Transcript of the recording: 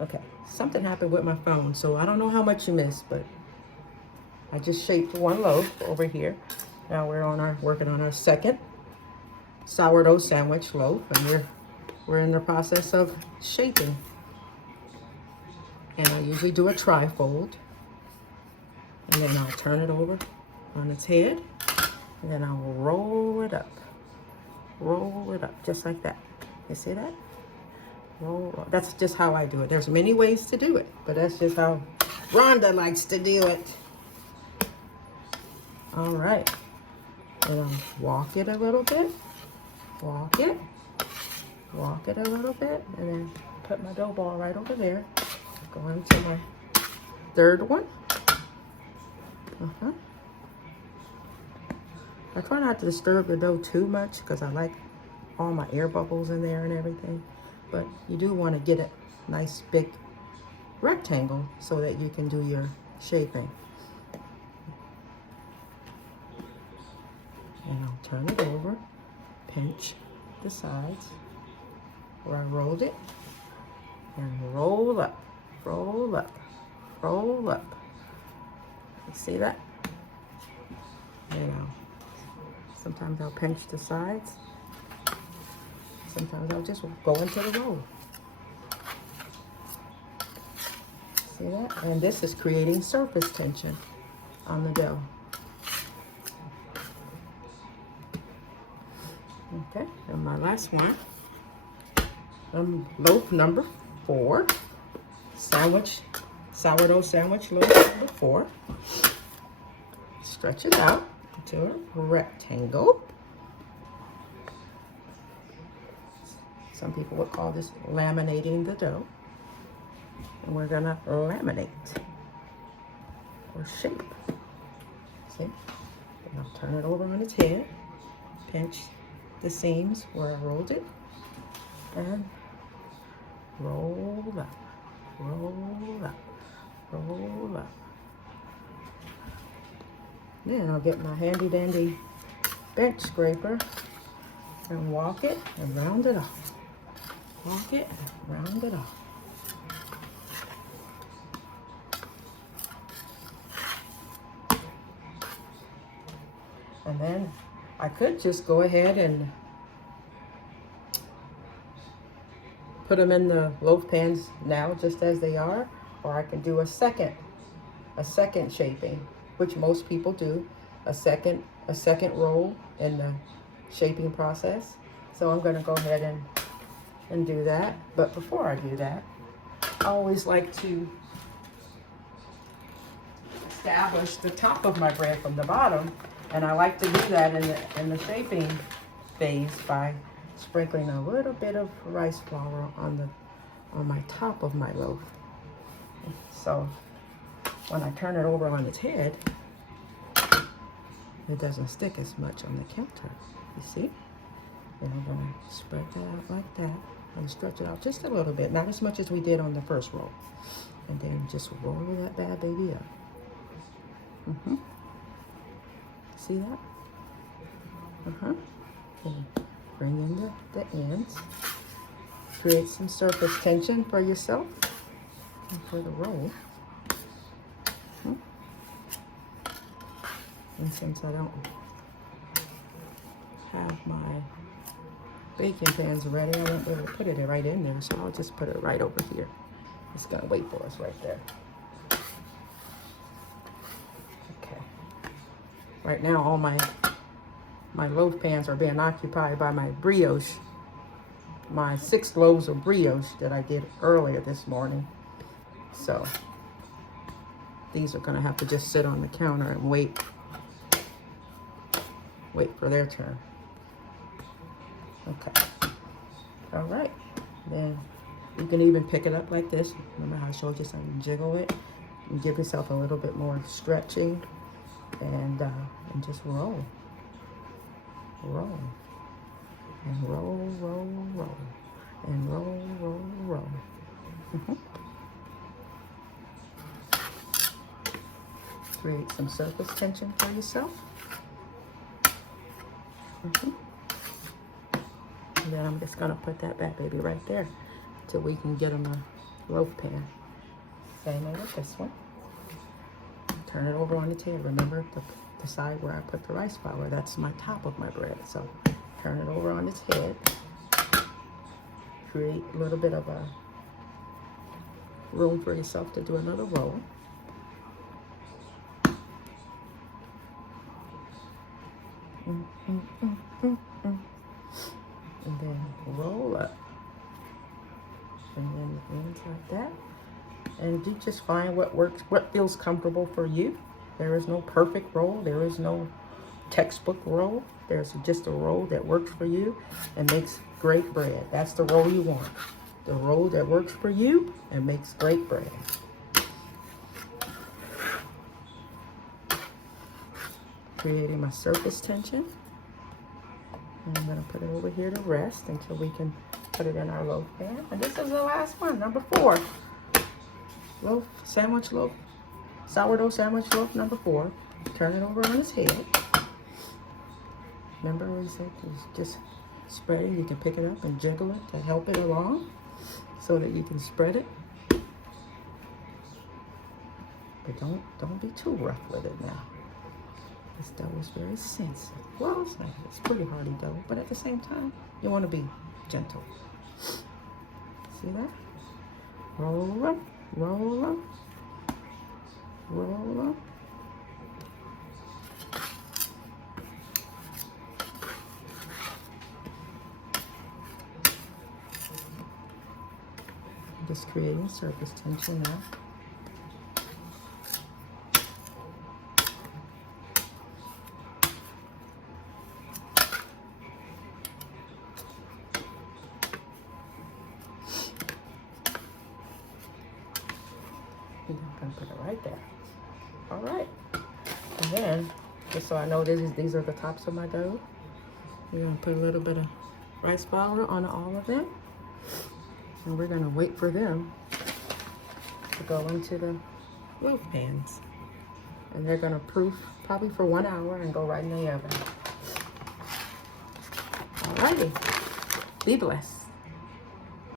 Okay, something happened with my phone, so I don't know how much you missed, but I just shaped one loaf over here. Now we're working on our second sourdough sandwich loaf, and we're in the process of shaping. And I usually do a trifold, and then I'll turn it over on its head, and then I'll roll it up, just like that. You see that? Roll. That's just how I do it. There's many ways to do it, but that's just how Rhonda likes to do it. All right, and I'll walk it a little bit, walk it a little bit, and then put my dough ball right over there. Go into my third one. I try not to disturb the dough too much because I like all my air bubbles in there and everything. But you do want to get a nice big rectangle so that you can do your shaping. And I'll turn it over, pinch the sides where I rolled it, and roll up, roll up, roll up. You see that? And sometimes I'll pinch the sides. Sometimes I'll just go into the roll. See that? And this is creating surface tension on the dough. Okay, and my last one, loaf number 4, sourdough sandwich loaf number 4. Stretch it out into a rectangle. Some people would call this laminating the dough. And we're gonna laminate or shape. See? And I'll turn it over on its head, pinch the seams where I rolled it, and roll up, roll up, roll up. Then I'll get my handy dandy bench scraper and walk it and round it off. Walk it and round it off. And then I could just go ahead and put them in the loaf pans now just as they are, or I can do a second shaping, which most people do, a second roll in the shaping process. So I'm going to go ahead and do that. But before I do that, I always like to establish the top of my bread from the bottom, and I like to do that in the shaping phase by sprinkling a little bit of rice flour on my top of my loaf. So when I turn it over on its head, it doesn't stick as much on the counter. You see? And I'm going to spread that out like that and stretch it out just a little bit, not as much as we did on the first roll. And then just roll that bad baby up. See that? And bring in the ends. Create some surface tension for yourself and for the roll. And since I don't have my baking pans ready, I won't be able to put it right in there, so I'll just put it right over here. It's gonna wait for us right there. Okay. Right now, all my loaf pans are being occupied by my brioche, my 6 loaves of brioche that I did earlier this morning. So these are gonna have to just sit on the counter and wait for their turn. Okay. All right. Then you can even pick it up like this. Remember how I showed you something? Jiggle it and give yourself a little bit more stretching, and just roll, roll, and roll, roll, roll, and roll, roll, roll. Create some surface tension for yourself. And then I'm just gonna put that back baby right there till we can get them loaf pan. Same way with this one. Turn it over on its head. Remember the side where I put the rice flour, that's my top of my bread. So turn it over on its head. Create a little bit of a room for yourself to do another roll. And then roll up. And then ends like that. And you just find what works, what feels comfortable for you. There is no perfect roll. There is no textbook roll. There's just a roll that works for you and makes great bread. That's the roll you want. The roll that works for you and makes great bread. Creating my surface tension. And I'm going to put it over here to rest until we can put it in our loaf pan. And this is the last one, number 4. Loaf, sandwich loaf, sourdough sandwich loaf number 4. Turn it over on its head. Remember we said just spread it. You can pick it up and jiggle it to help it along so that you can spread it. But don't be too rough with it now. This dough is very sensitive. Well, it's not. It's pretty hardy dough, but at the same time, you want to be gentle. See that? Roll up, roll up, roll up. Just creating surface tension now. I'm gonna put it right there. All right. And then, just so I know these are the tops of my dough, we're gonna put a little bit of rice flour on all of them. And we're gonna wait for them to go into the loaf pans. And they're gonna proof probably for 1 hour and go right in the oven. All righty. Be blessed.